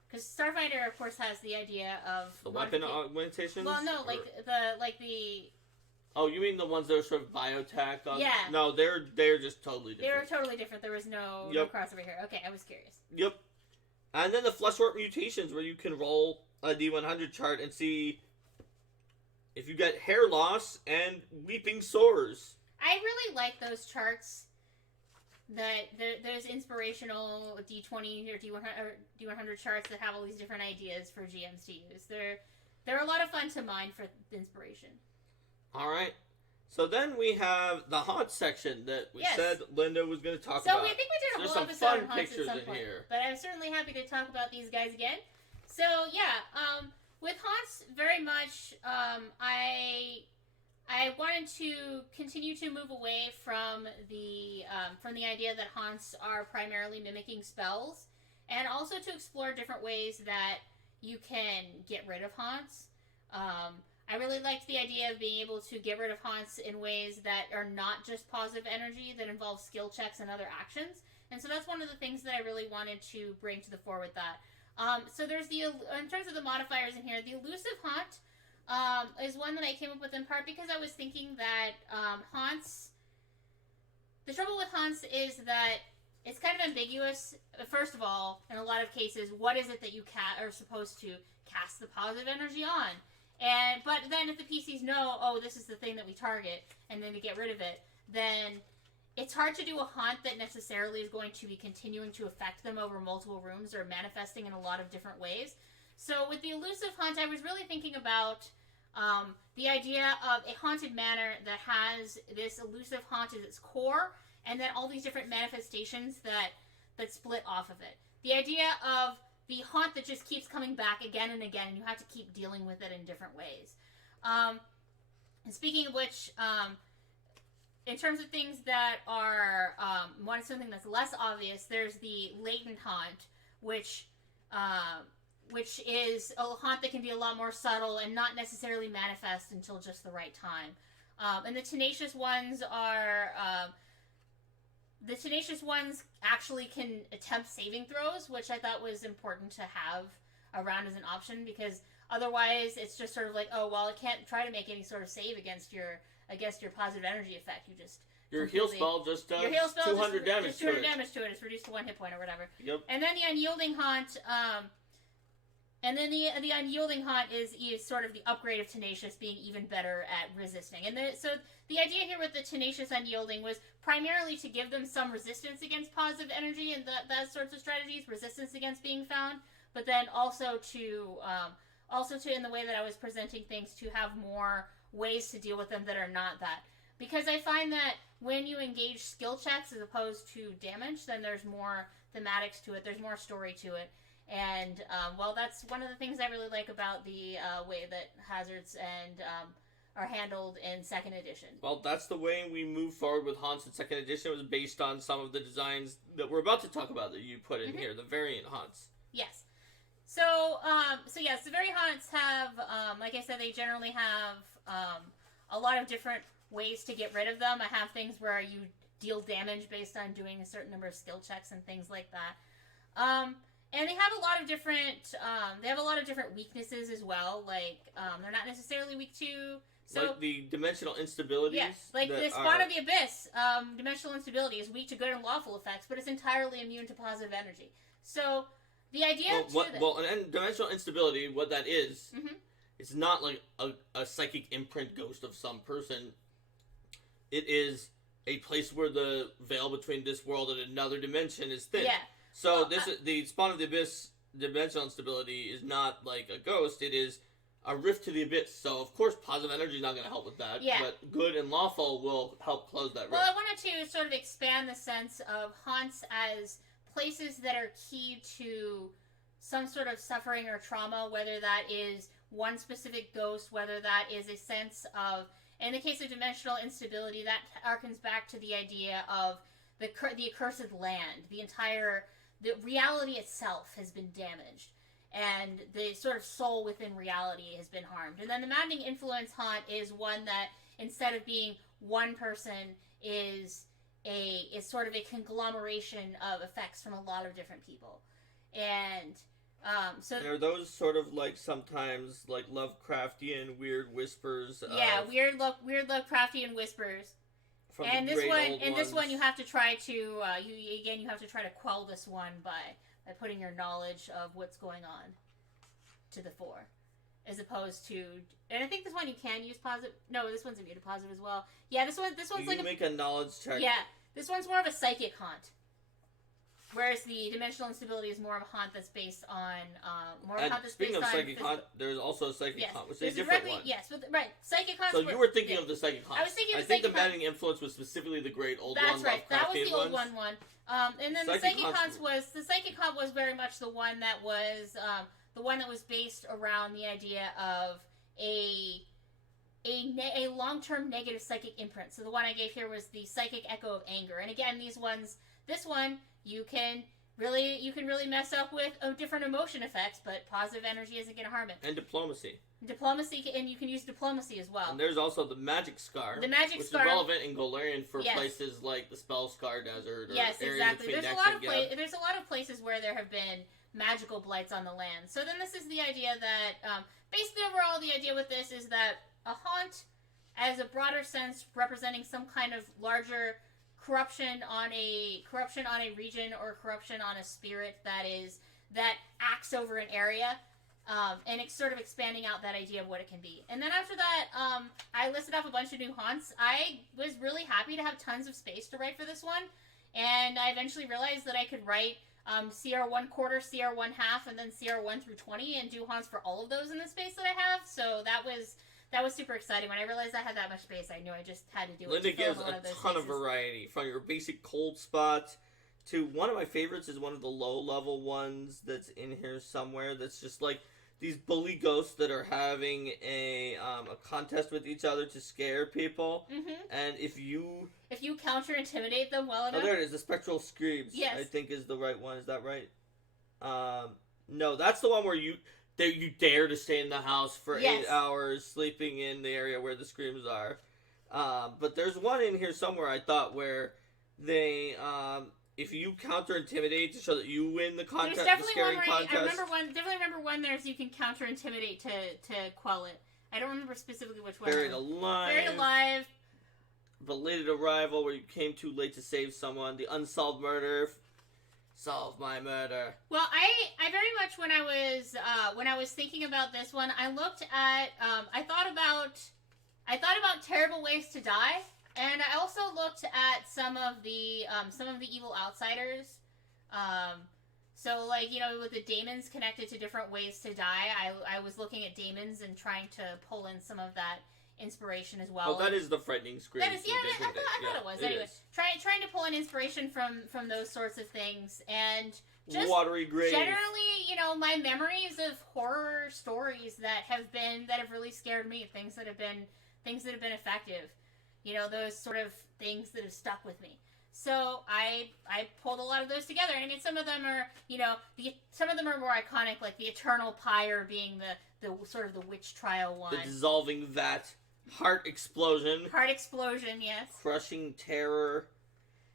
Because Starfinder, of course, has the idea of the weapon augmentations. Well, no, the. Oh, you mean the ones that are sort of biotech? Yeah. No, they're just totally different. They were totally different. There was no crossover here. Okay, I was curious. Yep. And then the Flesh Warp mutations, where you can roll a D100 chart and see if you get hair loss and weeping sores. I really like those charts. There's inspirational D20 or D100 charts that have all these different ideas for GMs to use. They're a lot of fun to mine for inspiration. All right. So then we have the haunt section that we said Linda was going to talk about. So I think we did a whole episode on haunts at some point. But I'm certainly happy to talk about these guys again. So with haunts, very much, I wanted to continue to move away from the idea that haunts are primarily mimicking spells, and also to explore different ways that you can get rid of haunts. I really liked the idea of being able to get rid of haunts in ways that are not just positive energy, that involve skill checks and other actions. And so that's one of the things that I really wanted to bring to the fore with that. So there's in terms of the modifiers in here, the elusive haunt is one that I came up with in part because I was thinking that haunts, the trouble with haunts is that it's kind of ambiguous. First of all, in a lot of cases, what is it that you are supposed to cast the positive energy on? But then if the PCs know, this is the thing that we target, and then to get rid of it, then it's hard to do a haunt that necessarily is going to be continuing to affect them over multiple rooms or manifesting in a lot of different ways. So with the elusive haunt, I was really thinking about the idea of a haunted manor that has this elusive haunt at its core, and then all these different manifestations that split off of it. The idea of the haunt that just keeps coming back again and again, and you have to keep dealing with it in different ways. And speaking of which, in terms of things that are something that's less obvious, there's the latent haunt, which is a haunt that can be a lot more subtle and not necessarily manifest until just the right time. And the tenacious ones are... The tenacious ones actually can attempt saving throws, which I thought was important to have around as an option, because otherwise it's just sort of like, it can't try to make any sort of save against your positive energy effect. Your heal spell just does 200 damage to it. 200 damage to it. It's reduced to 1 hit point or whatever. Yep. And then the unyielding haunt, the unyielding haunt is sort of the upgrade of tenacious, being even better at resisting. And so the idea here with the tenacious unyielding was primarily to give them some resistance against positive energy and that sorts of strategies, resistance against being found, but then also to in the way that I was presenting things, to have more ways to deal with them that are not that. Because I find that when you engage skill checks as opposed to damage, then there's more thematics to it, there's more story to it. And, that's one of the things I really like about the way that hazards and are handled in 2nd edition. Well, that's the way we move forward with haunts in 2nd edition. It was based on some of the designs that we're about to talk about that you put in here, the variant haunts. Yes. So yes, the very haunts have, like I said, they generally have a lot of different ways to get rid of them. I have things where you deal damage based on doing a certain number of skill checks and things like that. And they have a lot of different, weaknesses as well. Like, they're not necessarily weak to. So, like the dimensional instabilities. yes, like the Spawn of the Abyss, dimensional instability is weak to good and lawful effects, but it's entirely immune to positive energy. So, the idea and dimensional instability, what that is, mm-hmm. it's not like a psychic imprint ghost of some person. It is a place where the veil between this world and another dimension is thin. Yeah. So the Spawn of the Abyss dimensional instability is not like a ghost. It is a rift to the abyss. So of course positive energy is not going to help with that. Yeah. But good and lawful will help close that rift. Well, I wanted to sort of expand the sense of haunts as places that are key to some sort of suffering or trauma, whether that is one specific ghost, whether that is a sense of, in the case of dimensional instability, that harkens back to the idea of the accursed land. The reality itself has been damaged, and the sort of soul within reality has been harmed. And then the maddening influence haunt is one that, instead of being one person, is sort of a conglomeration of effects from a lot of different people. And and are those sort of like sometimes like Lovecraftian weird whispers? Weird Lovecraftian whispers. From and this one you have to try to you have to try to quell this one by putting your knowledge of what's going on to the fore, as opposed to, and I think this one you can use positive. No, this one's immune to positive as well. Yeah, this one's like make a knowledge check. Yeah, this one's more of a psychic haunt. Whereas the dimensional instability is more of a haunt that's based on Speaking of psychic haunt, there's also a psychic haunt, which is a different one. Yes, but right, psychic haunt. So you were thinking of the psychic haunt. I was thinking of the psychic haunt. I think the maddening influence was specifically the great old one. That's right. That was the old one. And then the psychic haunt was very much the one that was based around the idea of a long-term negative psychic imprint. So the one I gave here was the psychic echo of anger. And again, this one you can really mess up with different emotion effects, but positive energy isn't going to harm it. And diplomacy, and you can use diplomacy as well. And there's also the magic scar, which is relevant in Golarion for places like the Spell Scar Desert. Or yes, exactly. There's a lot of places where there have been magical blights on the land. So then this is the idea that basically overall the idea with this is that a haunt, as a broader sense, representing some kind of larger corruption on a region or corruption on a spirit that acts over an area, and it's sort of expanding out that idea of what it can be. And then after that, I listed off a bunch of new haunts. I was really happy to have tons of space to write for this one, and I eventually realized that I could write CR 1/4, CR 1/2, and then CR 1 through 20, and do haunts for all of those in the space that I have. So that was super exciting. When I realized I had that much space, I knew I just had to do it. Linda gives a ton of variety, from your basic cold spot to one of my favorites is one of the low-level ones that's in here somewhere. That's just like these bully ghosts that are having a contest with each other to scare people. Mm-hmm. And if you counter-intimidate them well enough. Oh, there it is. The Spectral Screams. Yes. I think is the right one. Is that right? No, that's the one where you dare to stay in the house for 8 hours, sleeping in the area where the screams are. But there's one in here somewhere, I thought, where they, if you counter-intimidate to show that you win the contest, the scary contest. I remember one there's you can counter-intimidate to quell it. I don't remember specifically which one. Buried Alive. Belated Arrival, where you came too late to save someone. The Unsolved Murder. Solve my murder. Well, I very much when I was thinking about this one, I looked at I thought about terrible ways to die, and I also looked at some of the evil outsiders. So like, with the daemons connected to different ways to die, I was looking at daemons and trying to pull in some of that inspiration as well. Oh, that is the frightening scream. That is, I thought it was. Anyway, trying to pull in inspiration from those sorts of things, and just watery grave. Generally, my memories of horror stories that have really scared me, things that have been effective, those sort of things that have stuck with me. So I pulled a lot of those together, and I mean some of them are some of them are more iconic, like the Eternal Pyre being the sort of the witch trial one. The dissolving vat, heart explosion, Yes. crushing terror,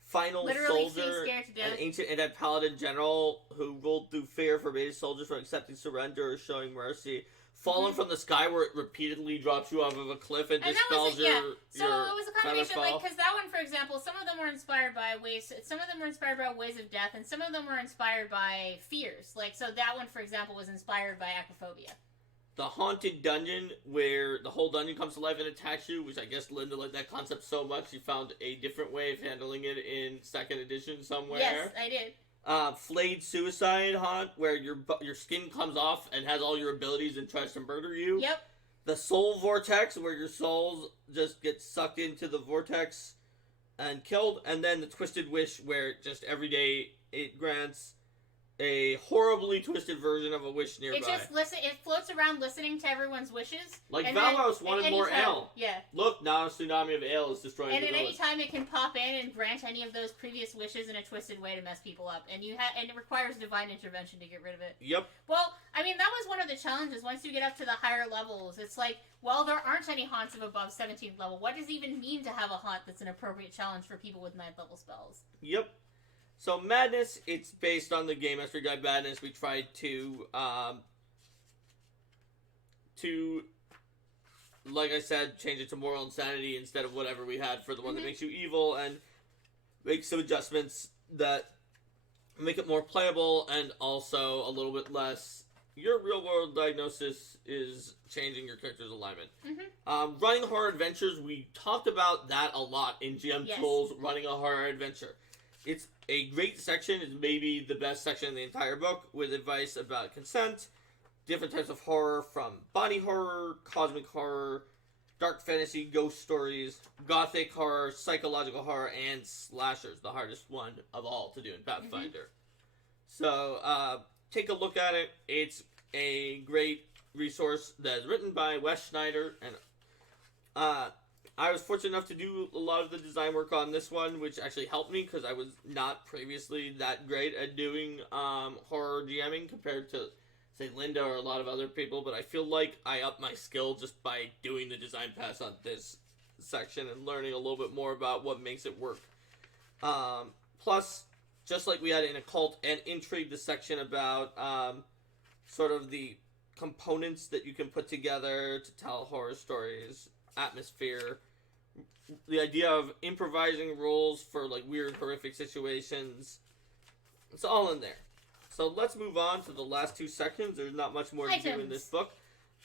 final Literally soldier, scared to death. an ancient and dead paladin general who ruled through fear, forbade soldiers from accepting surrender or showing mercy. Fallen from the sky, where it repeatedly drops you off of a cliff and dispels So your it was a combination, featherfall. like, because that one, for example, some of them were inspired by ways of death, and some of them were inspired by fears. Like, so that one, for example, was inspired by acrophobia. The haunted dungeon, where the whole dungeon comes to life and attacks you, which I guess Linda liked that concept so much, she found a different way of handling it in 2nd edition somewhere. Yes, I did. Flayed suicide haunt, where your skin comes off and has all your abilities and tries to murder you. Yep. The soul vortex, where your souls just get sucked into the vortex and killed. And then the twisted wish, where just every day it grants a horribly twisted version of a wish nearby. It floats around listening to everyone's wishes. Like Valros wanted more ale. Yeah. Look, now a tsunami of ale is destroying the village. And at any time it can pop in and grant any of those previous wishes in a twisted way to mess people up. And it requires divine intervention to get rid of it. Yep. Well, I mean, that was one of the challenges. Once you get up to the higher levels, it's like, well, there aren't any haunts of above 17th level. What does it even mean to have a haunt that's an appropriate challenge for people with 9th level spells? Yep. So Madness, it's based on the Game Master Guide Madness. We tried to, like I said, change it to Moral Insanity instead of whatever we had for the one that makes you evil, and make some adjustments that make it more playable and also a little bit less. Your real-world diagnosis is changing your character's alignment. Running horror adventures, we talked about that a lot in GM Tools, running a horror adventure. It's a great section. It's maybe the best section in the entire book, with advice about consent, different types of horror, from body horror, cosmic horror, dark fantasy, ghost stories, gothic horror, psychological horror, and slashers, the hardest one of all to do in Pathfinder. So take a look at it. It's a great resource that is written by Wes Schneider, and I was fortunate enough to do a lot of the design work on this one, which actually helped me because I was not previously that great at doing horror GMing compared to, say, Linda or a lot of other people. But I feel like I upped my skill just by doing the design pass on this section and learning a little bit more about what makes it work. Plus, just like we had in Occult and Intrigue, the section about sort of the components that you can put together to tell horror stories, atmosphere, the idea of improvising rules for like weird, horrific situations. It's all in there. So let's move on to the last 2 sections. There's not much more to do in this book.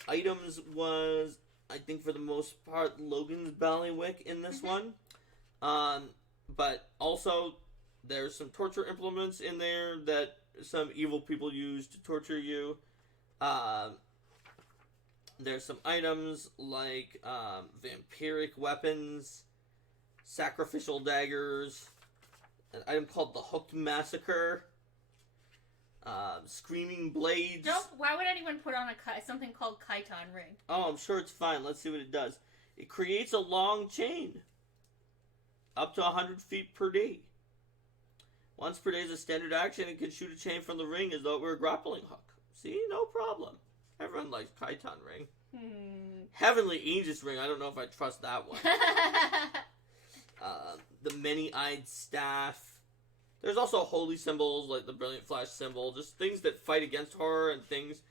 Items was, I think for the most part, Logan's Ballywick in this one. But also, there's some torture implements in there that some evil people use to torture you. There's some items like vampiric weapons, sacrificial daggers, an item called the Hooked Massacre, screaming blades. Why would anyone put on something called Chiton Ring? Oh, I'm sure it's fine. Let's see what it does. It creates a long chain, up to 100 feet per day. Once per day is a standard action. It can shoot a chain from the ring as though it were a grappling hook. See, no problem. Everyone likes Chiton Ring. Heavenly Aegis Ring, I don't know if I trust that one. The Many-Eyed Staff. There's also holy symbols like the Brilliant Flash symbol. Just things that fight against horror and things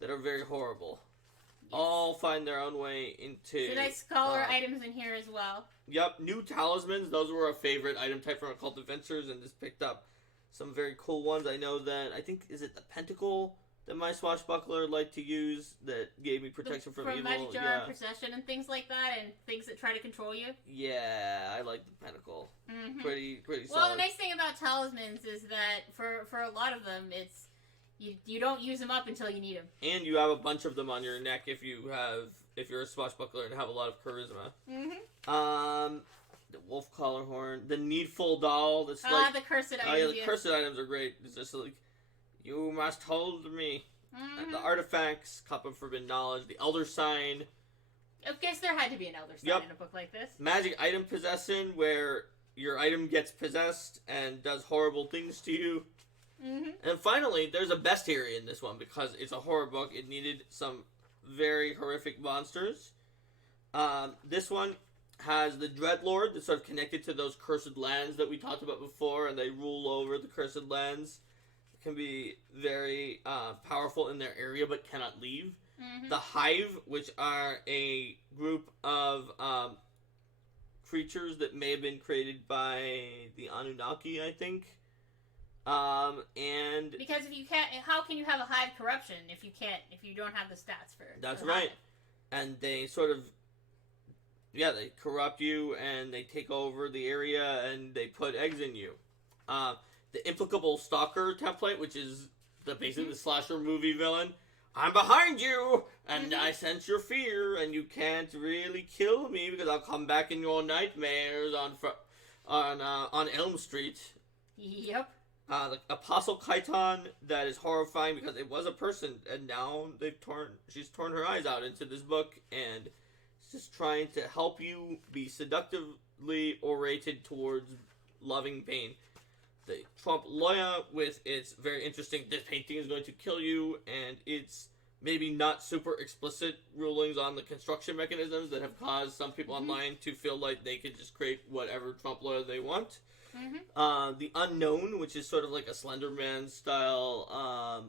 that are very horrible. All find their own way into... So nice scholar items in here as well. Yep, new talismans. Those were a favorite item type from Occult Adventures, and just picked up some very cool ones. I know that, is it the Pentacle that my swashbuckler liked to use that gave me protection from evil? Magic Jar and Procession and things like that, and things that try to control you? Yeah, I like the Pentacle. Pretty solid. Well, the nice thing about talismans is that for a lot of them, it's you don't use them up until you need them. And you have a bunch of them on your neck if you're a swashbuckler and have a lot of charisma. The wolf collar horn, the needful doll. That's the cursed items. The cursed items are great. It's just like, you must hold me. And the artifacts, cup of forbidden knowledge, the elder sign. I guess there had to be an elder sign in a book like this. Magic item possession, where your item gets possessed and does horrible things to you. And finally, there's a bestiary in this one because it's a horror book. It needed some very horrific monsters. This one has the Dreadlord that's sort of connected to those cursed lands that we talked about before, and they rule over the cursed lands. It can be very powerful in their area but cannot leave. The Hive, which are a group of creatures that may have been created by the Anunnaki, I think. And because if you can't, how can you have a hive corruption if you don't have the stats for? That's right. And they sort of, they corrupt you and they take over the area and they put eggs in you. The Implicable Stalker template, which is basically the slasher movie villain. I'm behind you, and I sense your fear, and you can't really kill me because I'll come back in your nightmares on Elm Street. Yep. The Apostle Chiton, that is horrifying because it was a person, and now she's torn her eyes out into this book, and it's just trying to help you be seductively orated towards loving pain. The Trump Loya, with its very interesting, this painting is going to kill you, and it's maybe not super explicit rulings on the construction mechanisms that have caused some people online to feel like they could just create whatever Trump Loya they want. The Unknown, which is sort of like a Slenderman style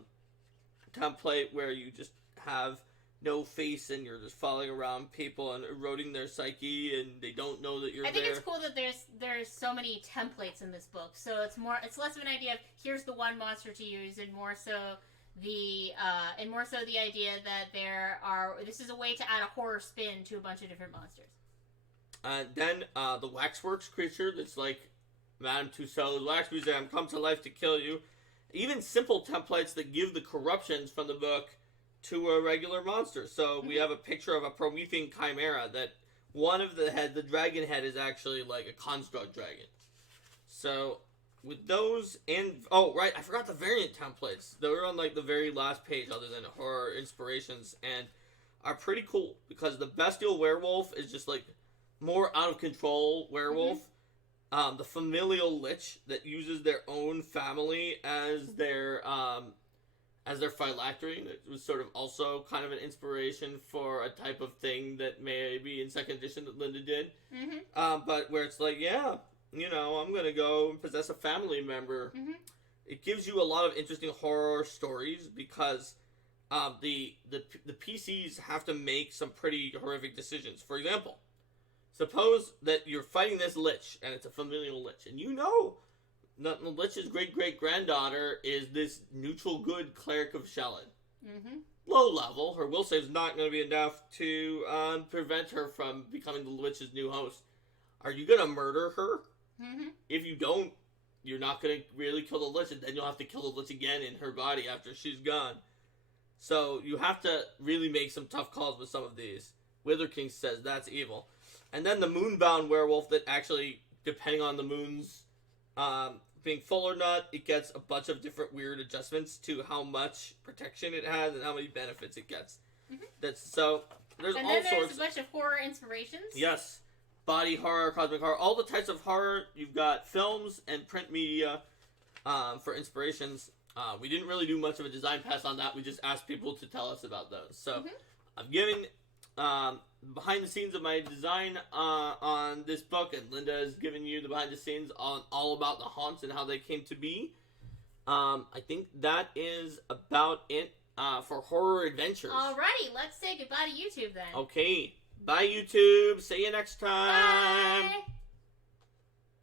template where you just have no face and you're just following around people and eroding their psyche and they don't know that you're there. I think it's cool that there's so many templates in this book, so it's less of an idea of here's the one monster to use and more so the idea that this is a way to add a horror spin to a bunch of different monsters. Then the Waxworks creature that's like Madame Tussauds Wax Museum, come to life to kill you. Even simple templates that give the corruptions from the book to a regular monster. So we have a picture of a Promethean chimera that one of the head, the dragon head, is actually like a construct dragon. So with those and I forgot the variant templates. They were on like the very last page other than horror inspirations and are pretty cool because the Bestial Werewolf is just like more out of control werewolf. The Familial Lich that uses their own family as their phylactery. It was sort of also kind of an inspiration for a type of thing that may be in second edition that Linda did. But where it's like, I'm going to go and possess a family member. It gives you a lot of interesting horror stories because the PCs have to make some pretty horrific decisions. For example, suppose that you're fighting this lich, and it's a familial lich, and you know that the lich's great-great-granddaughter is this neutral good cleric of Shelyn. Low level, her will save is not going to be enough to prevent her from becoming the witch's new host. Are you going to murder her? If you don't, you're not going to really kill the lich, and then you'll have to kill the lich again in her body after she's gone. So you have to really make some tough calls with some of these. Wither King says that's evil. And then the Moonbound Werewolf that actually, depending on the moon's being full or not, it gets a bunch of different weird adjustments to how much protection it has and how many benefits it gets. There's all sorts. And then there's a bunch of horror inspirations. Yes. Body horror, cosmic horror, all the types of horror. You've got films and print media for inspirations. We didn't really do much of a design pass on that. We just asked people to tell us about those. So I'm giving behind the scenes of my design on this book, and Linda has given you the behind the scenes on all about the haunts and how they came to be. I think that is about it for horror adventures. Alrighty, let's say goodbye to YouTube then. Okay, bye YouTube. See you next time. Bye.